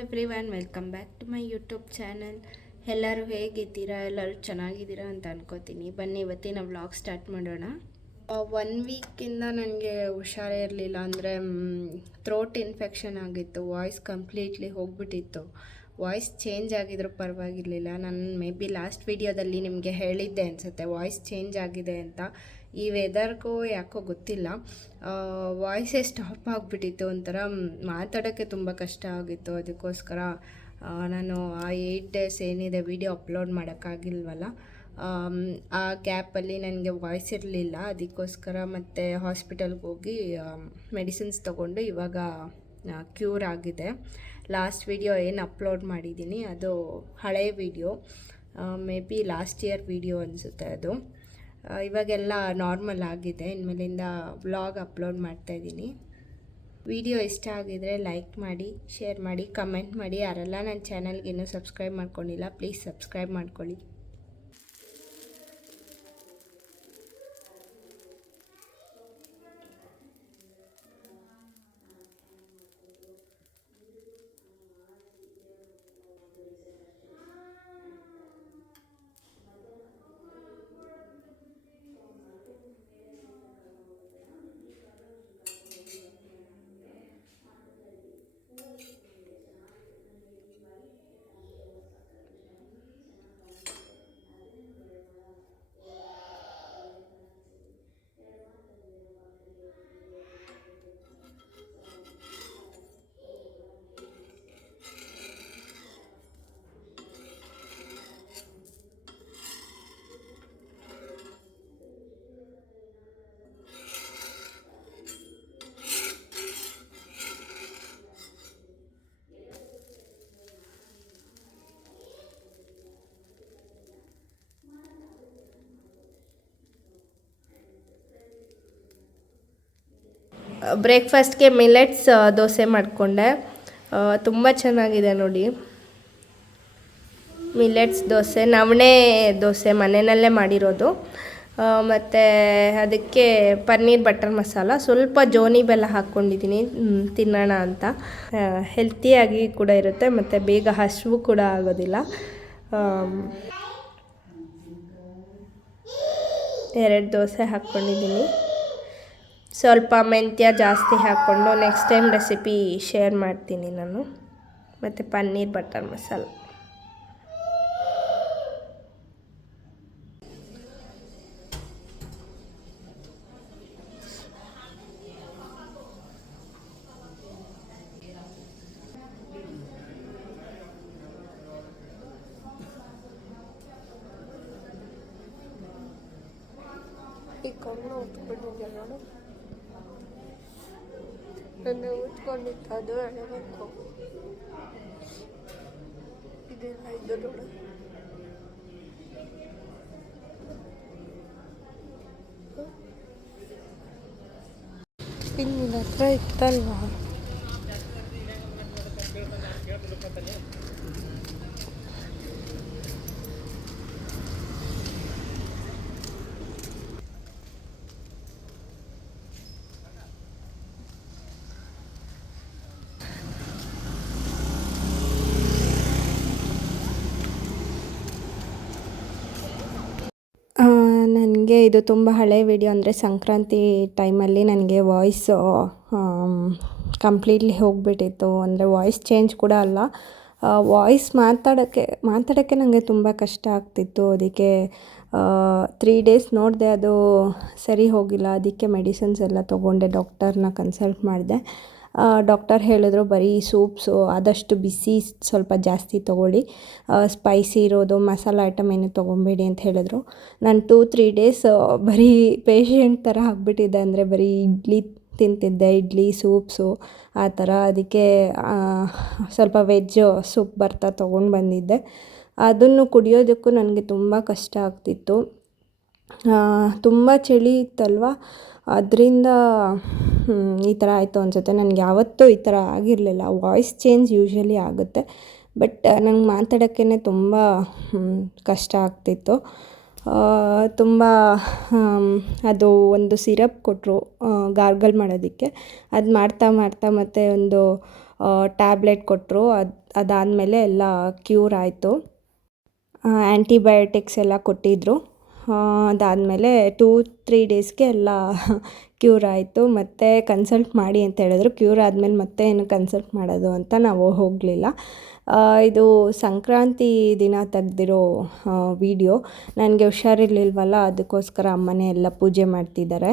Everyone, welcome back to my YouTube channel. ಎಲ್ಲರೂ ಹೇಗಿದ್ದೀರಾ? ಎಲ್ಲರೂ ಚೆನ್ನಾಗಿದ್ದೀರಾ ಅಂತ ಅನ್ಕೋತೀನಿ. ಬನ್ನಿ ಇವತ್ತಿನ ವ್ಲಾಗ್ ಸ್ಟಾರ್ಟ್ ಮಾಡೋಣ. 1 ವೀಕಿಂದ ನನಗೆ ಹುಷಾರೇ ಇರಲಿಲ್ಲ. ಅಂದರೆ ಥ್ರೋಟ್ ಇನ್ಫೆಕ್ಷನ್ ಆಗಿತ್ತು. ವಾಯ್ಸ್ ಕಂಪ್ಲೀಟ್ಲಿ ಹೋಗ್ಬಿಟ್ಟಿತ್ತು. ವಾಯ್ಸ್ ಚೇಂಜ್ ಆಗಿದ್ರೂ ಪರವಾಗಿರಲಿಲ್ಲ. ನಾನು ಮೇ ಬಿ ಲಾಸ್ಟ್ ವಿಡಿಯೋದಲ್ಲಿ ನಿಮಗೆ ಹೇಳಿದ್ದೆ ಅನಿಸುತ್ತೆ, ವಾಯ್ಸ್ ಚೇಂಜ್ ಆಗಿದೆ ಅಂತ. ಈ ವೆದರ್ಗೂ ಯಾಕೋ ಗೊತ್ತಿಲ್ಲ, ವಾಯ್ಸೇ ಸ್ಟಾಪ್ ಆಗಿಬಿಟ್ಟಿತ್ತು. ಒಂಥರ ಮಾತಾಡೋಕ್ಕೆ ತುಂಬ ಕಷ್ಟ ಆಗಿತ್ತು. ಅದಕ್ಕೋಸ್ಕರ ನಾನು ಆ 8 ಡೇಸ್ ಏನಿದೆ ವಿಡಿಯೋ ಅಪ್ಲೋಡ್ ಮಾಡೋಕ್ಕಾಗಿಲ್ವಲ್ಲ, ಆ ಗ್ಯಾಪಲ್ಲಿ ನನಗೆ ವಾಯ್ಸ್ ಇರಲಿಲ್ಲ. ಅದಕ್ಕೋಸ್ಕರ ಮತ್ತೆ ಹಾಸ್ಪಿಟಲ್ಗೆ ಹೋಗಿ ಮೆಡಿಸಿನ್ಸ್ ತೊಗೊಂಡು ಇವಾಗ ಕ್ಯೂರ್ ಆಗಿದೆ. ಲಾಸ್ಟ್ ವಿಡಿಯೋ ಏನು ಅಪ್ಲೋಡ್ ಮಾಡಿದ್ದೀನಿ ಅದು ಹಳೆ video, may be last year video ಅನಿಸುತ್ತೆ ಅದು. ಇವಾಗೆಲ್ಲ ನಾರ್ಮಲ್ ಆಗಿದೆ. ಇನ್ಮೇಲಿಂದ ವ್ಲಾಗ್ ಅಪ್ಲೋಡ್ ಮಾಡ್ತಾಯಿದ್ದೀನಿ. ವಿಡಿಯೋ ಇಷ್ಟ ಆಗಿದರೆ ಲೈಕ್ ಮಾಡಿ, ಶೇರ್ ಮಾಡಿ, ಕಮೆಂಟ್ ಮಾಡಿ. ಯಾರೆಲ್ಲ ನನ್ನ ಚಾನಲ್ಗೆ ಇನ್ನೂ ಸಬ್ಸ್ಕ್ರೈಬ್ ಮಾಡ್ಕೊಂಡಿಲ್ಲ, ಪ್ಲೀಸ್ ಸಬ್ಸ್ಕ್ರೈಬ್ ಮಾಡ್ಕೊಳ್ಳಿ. ಬ್ರೇಕ್ಫಾಸ್ಟ್ಗೆ ಮಿಲೆಟ್ಸ್ ದೋಸೆ ಮಾಡಿಕೊಂಡೆ. ತುಂಬ ಚೆನ್ನಾಗಿದೆ ನೋಡಿ. ಮಿಲೆಟ್ಸ್ ದೋಸೆ, ನವಣೆ ದೋಸೆ ಮನೆಯಲ್ಲೇ ಮಾಡಿರೋದು. ಮತ್ತು ಅದಕ್ಕೆ ಪನ್ನೀರ್ ಬಟರ್ ಮಸಾಲ, ಸ್ವಲ್ಪ ಜೋನಿ ಬೆಲ್ಲ ಹಾಕ್ಕೊಂಡಿದ್ದೀನಿ ತಿನ್ನೋಣ ಅಂತ. ಹೆಲ್ತಿಯಾಗಿ ಕೂಡ ಇರುತ್ತೆ ಮತ್ತು ಬೇಗ ಹಸಿವು ಕೂಡ ಆಗೋದಿಲ್ಲ. 2 ದೋಸೆ ಹಾಕ್ಕೊಂಡಿದ್ದೀನಿ. ಸ್ವಲ್ಪ ಮೆಂತ್ಯ ಜಾಸ್ತಿ ಹಾಕ್ಕೊಂಡು ನೆಕ್ಸ್ಟ್ ಟೈಮ್ ರೆಸಿಪಿ ಶೇರ್ ಮಾಡ್ತೀನಿ ನಾನು. ಮತ್ತು ಪನ್ನೀರ್ ಬಟರ್ ಮಸಾಲ. ಈ ಕಣ್ಣು ಉತ್ಕೊಂಡಿದ್ದೆ ನೋಡು, ನನ್ನ ಉತ್ಕೊಂಡಿತ್ತು, ಅದು ಎಳಬೇಕು. ಇದೆಲ್ಲ ಇದು ನೋಡು. ಈಗ ನಿನ್ನ ಹತ್ರ ಇತ್ತಲ್ವಾ? ನನಗೆ ಇದು ತುಂಬ ಹಳೆಯ ವಿಡಿಯೋ. ಅಂದರೆ ಸಂಕ್ರಾಂತಿ ಟೈಮಲ್ಲಿ ನನಗೆ ವಾಯ್ಸು ಕಂಪ್ಲೀಟ್ಲಿ ಹೋಗಿಬಿಟ್ಟಿತ್ತು. ಅಂದರೆ ವಾಯ್ಸ್ ಚೇಂಜ್ ಕೂಡ ಅಲ್ಲ, ವಾಯ್ಸ್ ಮಾತಾಡೋಕ್ಕೆ ನನಗೆ ತುಂಬ ಕಷ್ಟ ಆಗ್ತಿತ್ತು. ಅದಕ್ಕೆ 3 ಡೇಸ್ ನೋಡಿದೆ, ಅದು ಸರಿ ಹೋಗಿಲ್ಲ. ಅದಕ್ಕೆ ಮೆಡಿಸಿನ್ಸ್ ಎಲ್ಲ ತೊಗೊಂಡೆ, ಡಾಕ್ಟರ್ನ ಕನ್ಸಲ್ಟ್ ಮಾಡಿದೆ. ಡಾಕ್ಟರ್ ಹೇಳಿದ್ರು ಬರೀ ಸೂಪ್ಸು, ಆದಷ್ಟು ಬಿಸಿ ಸ್ವಲ್ಪ ಜಾಸ್ತಿ ತೊಗೊಳ್ಳಿ, ಸ್ಪೈಸಿ ಇರೋದು ಮಸಾಲ ಐಟಮ್ ಏನು ತೊಗೊಬೇಡಿ ಅಂತ ಹೇಳಿದ್ರು. ನಾನು 2-3 ಡೇಸ್ ಬರೀ ಪೇಷಂಟ್ ಥರ ಆಗಿಬಿಟ್ಟಿದ್ದೆ. ಅಂದರೆ ಬರೀ ಇಡ್ಲಿ ತಿಂತಿದ್ದೆ, ಇಡ್ಲಿ ಸೂಪ್ಸು ಆ ಥರ. ಅದಕ್ಕೆ ಸ್ವಲ್ಪ ವೆಜ್ ಸೂಪ್ ಬರ್ತಾ ತೊಗೊಂಡು ಬಂದಿದ್ದೆ. ಅದನ್ನು ಕುಡಿಯೋದಕ್ಕೂ ನನಗೆ ತುಂಬ ಕಷ್ಟ ಆಗ್ತಿತ್ತು. ತುಂಬ ಚಳಿ ಇತ್ತಲ್ವ, ಅದರಿಂದ ಈ ಥರ ಆಯಿತು ಅನಿಸುತ್ತೆ. ನನಗೆ ಯಾವತ್ತೂ ಈ ಥರ ಆಗಿರಲಿಲ್ಲ. ವಾಯ್ಸ್ ಚೇಂಜ್ ಯೂಶ್ವಲಿ ಆಗುತ್ತೆ, ಬಟ್ ನಂಗೆ ಮಾತಾಡೋಕ್ಕೇ ತುಂಬ ಕಷ್ಟ ಆಗ್ತಿತ್ತು. ತುಂಬ ಅದು ಒಂದು ಸಿರಪ್ ಕೊಟ್ಟರು ಗಾರ್ಗಲ್ ಮಾಡೋದಕ್ಕೆ. ಅದು ಮಾಡ್ತಾ ಮತ್ತು ಒಂದು ಟ್ಯಾಬ್ಲೆಟ್ ಕೊಟ್ಟರು. ಅದಾದಮೇಲೆ ಎಲ್ಲ ಕ್ಯೂರ್ ಆಯಿತು. ಆ್ಯಂಟಿಬಯೋಟಿಕ್ಸ್ ಎಲ್ಲ ಕೊಟ್ಟಿದ್ದರು. ಅದಾದಮೇಲೆ 2-3 ಡೇಸ್ಗೆ ಎಲ್ಲ ಕ್ಯೂರ್ ಆಯಿತು. ಮತ್ತು ಕನ್ಸಲ್ಟ್ ಮಾಡಿ ಅಂತ ಹೇಳಿದ್ರು. ಕ್ಯೂರ್ ಆದಮೇಲೆ ಮತ್ತೆ ಏನು ಕನ್ಸಲ್ಟ್ ಮಾಡೋದು ಅಂತ ನಾವು ಹೋಗಲಿಲ್ಲ. ಇದು ಸಂಕ್ರಾಂತಿ ದಿನ ತೆಗ್ದಿರೋ ವಿಡಿಯೋ. ನನಗೆ ಹುಷಾರಿರ್ಲಿಲ್ವಲ್ಲ, ಅದಕ್ಕೋಸ್ಕರ ಅಮ್ಮನೇ ಎಲ್ಲ ಪೂಜೆ ಮಾಡ್ತಿದ್ದಾರೆ.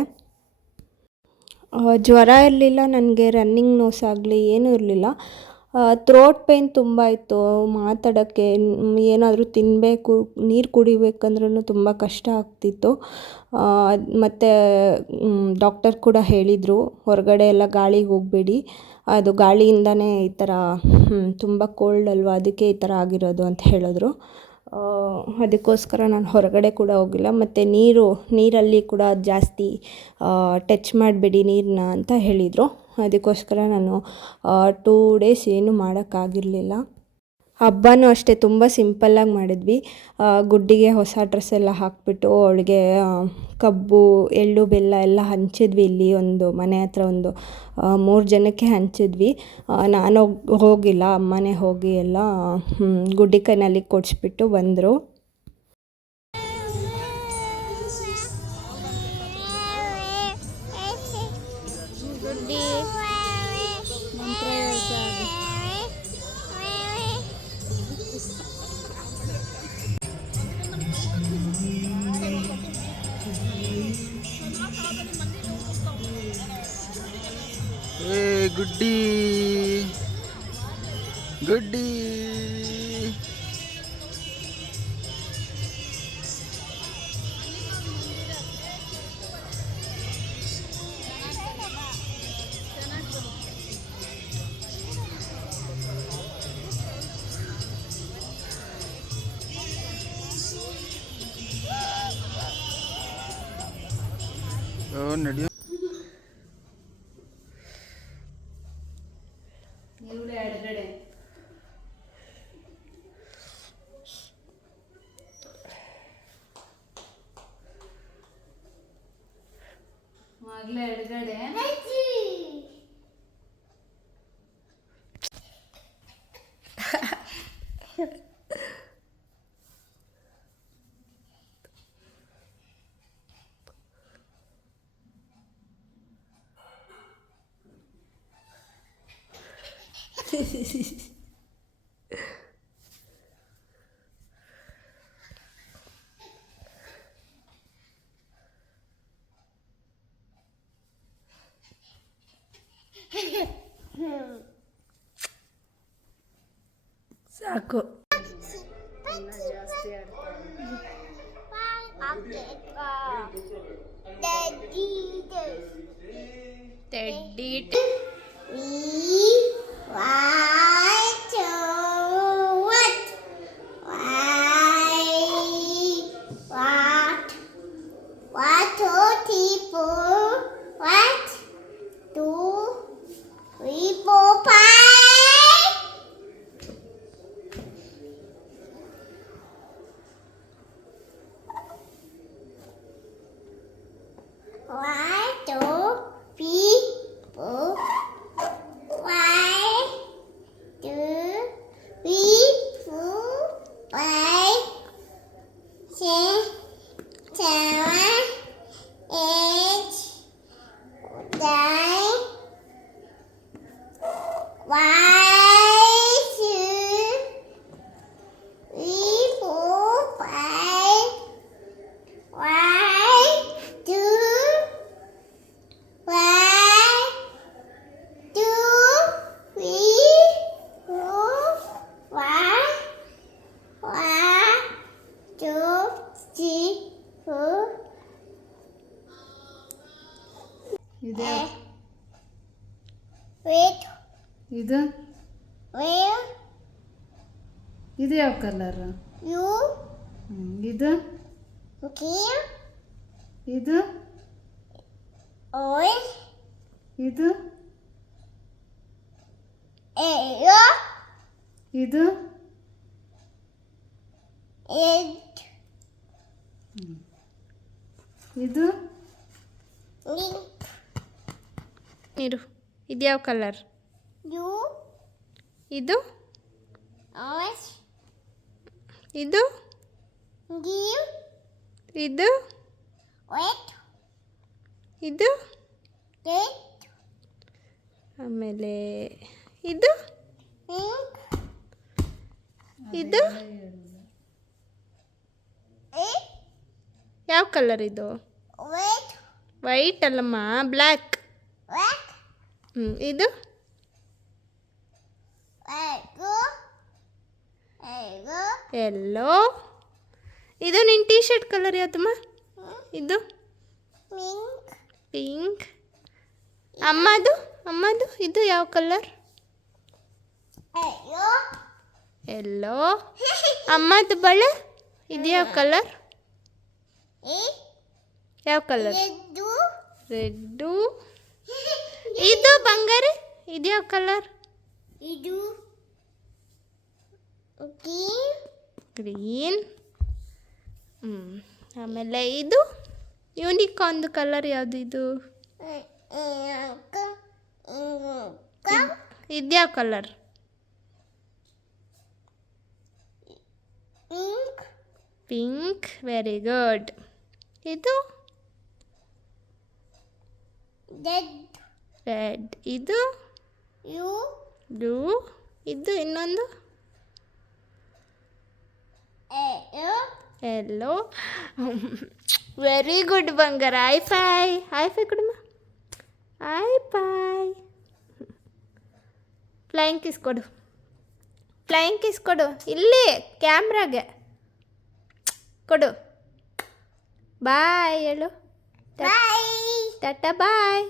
ಜ್ವರ ಇರಲಿಲ್ಲ ನನಗೆ, ರನ್ನಿಂಗ್ ನೋಸ್ ಆಗಲಿ ಏನೂ ಇರಲಿಲ್ಲ. ಥ್ರೋಟ್ ಪೇಯ್ನ್ ತುಂಬ ಇತ್ತು. ಮಾತಾಡೋಕ್ಕೆ, ಏನಾದರೂ ತಿನ್ನಬೇಕು, ನೀರು ಕುಡಿಬೇಕಂದ್ರೂ ತುಂಬ ಕಷ್ಟ ಆಗ್ತಿತ್ತು. ಮತ್ತು ಡಾಕ್ಟರ್ ಕೂಡ ಹೇಳಿದರು, ಹೊರಗಡೆ ಎಲ್ಲ ಗಾಳಿಗೆ ಹೋಗಬೇಡಿ, ಅದು ಗಾಳಿಯಿಂದನೇ ಈ ಥರ ತುಂಬ ಕೋಲ್ಡ್ ಅಲ್ವಾ, ಅದಕ್ಕೆ ಈ ಥರ ಆಗಿರೋದು ಅಂತ ಹೇಳಿದ್ರು. ಅದಕ್ಕೋಸ್ಕರ ನಾನು ಹೊರಗಡೆ ಕೂಡ ಹೋಗಿಲ್ಲ. ಮತ್ತು ನೀರಲ್ಲಿ ಕೂಡ ಜಾಸ್ತಿ ಟಚ್ ಮಾಡಬೇಡಿ ನೀರನ್ನ ಅಂತ ಹೇಳಿದರು. ಅದಕ್ಕೋಸ್ಕರ ನಾನು 2 ಡೇಸ್ ಏನೂ ಮಾಡೋಕ್ಕಾಗಿರಲಿಲ್ಲ. ಹಬ್ಬನೂ ಅಷ್ಟೇ ತುಂಬ ಸಿಂಪಲ್ಲಾಗಿ ಮಾಡಿದ್ವಿ. ಗುಡ್ಡಿಗೆ ಹೊಸ ಡ್ರೆಸ್ ಎಲ್ಲ ಹಾಕಿಬಿಟ್ಟು ಅವಳಿಗೆ ಕಬ್ಬು, ಎಳ್ಳು, ಬೆಲ್ಲ ಎಲ್ಲ ಹಂಚಿದ್ವಿ. ಇಲ್ಲಿ ಒಂದು ಮನೆ ಹತ್ರ ಒಂದು 3 ಜನಕ್ಕೆ ಹಂಚಿದ್ವಿ. ನಾನು ಹೋಗಿಲ್ಲ, ಅಮ್ಮನೇ ಹೋಗಿ ಎಲ್ಲ ಗುಡ್ಡಿ ಕೈನಲ್ಲಿ ಕೊಡಿಸ್ಬಿಟ್ಟು ಬಂದರು. ಗುಡ್ಡಿ ಗುಡ್ಡಿ ನಡೆಯೋ ಎಡಗಡೆ ಸಾಕು. ಟೆಡ್ಡಿ ಇದೆ. ಇದು ಇದು ಯಾವ ಕಲರ್? ಇದು ಇದು ಇದು ಇದು ಇದು ನೀರು. ಇದು ಯಾವ ಕಲರ್? ಇದು orange, ಇದು green, ಇದು red, ಇದು red, ಆಮೇಲೆ ಇದು pink, ಇದು red, ಯಾವ ಕಲರ್ ಇದು? red, ವೈಟ್ ಅಲ್ಲಮ್ಮ, ಬ್ಲ್ಯಾಕ್. black, ಇದು yellow, yellow, ಎಲ್ಲೋ. ಇದು ನಿನ್ನ ಟೀ ಶರ್ಟ್ ಕಲರ್ ಯಾವ್ದಮ್ಮ? ಇದು pink, ಪಿಂಕ್. ಅಮ್ಮದು ಇದು ಯಾವ ಕಲರ್? yellow, ಎಲ್ಲೋ. ಅಮ್ಮದು ಬಳೆ ಇದು ಯಾವ ಕಲರ್? red, ಯಾವ ಕಲರ್? red, red. ಇದು ಬಂಗಾರ ಇದು ಯಾವ ಕಲರ್? ಇದು green, ಗ್ರೀನ್. ಆಮೇಲೆ ಇದು ಯೂನಿಕಾರ್ನ್ದು ಕಲರ್ ಯಾವುದು? ಇದು ಇದು ಯಾವ colour? pink, pink. Very good. ಇದು red, ರೆಡ್. ಇದು ಬ್ಲೂ. ಇದು ಇನ್ನೊಂದು yellow, ಎಲ್ಲೋ. ವೆರಿ ಗುಡ್ ಬಂಗಾರ. ಐ ಫೈ ಕೊಡಮ್ಮ. ಐ ಫ್ಲೈಯಿಂಗ್ ಕಿಸ್ ಕೊಡು ಇಲ್ಲಿ ಕ್ಯಾಮ್ರಾಗೆ ಕೊಡು. ಬಾಯ್ ಹೇಳು. bye. ಟಾಟಾ ಬಾಯ್.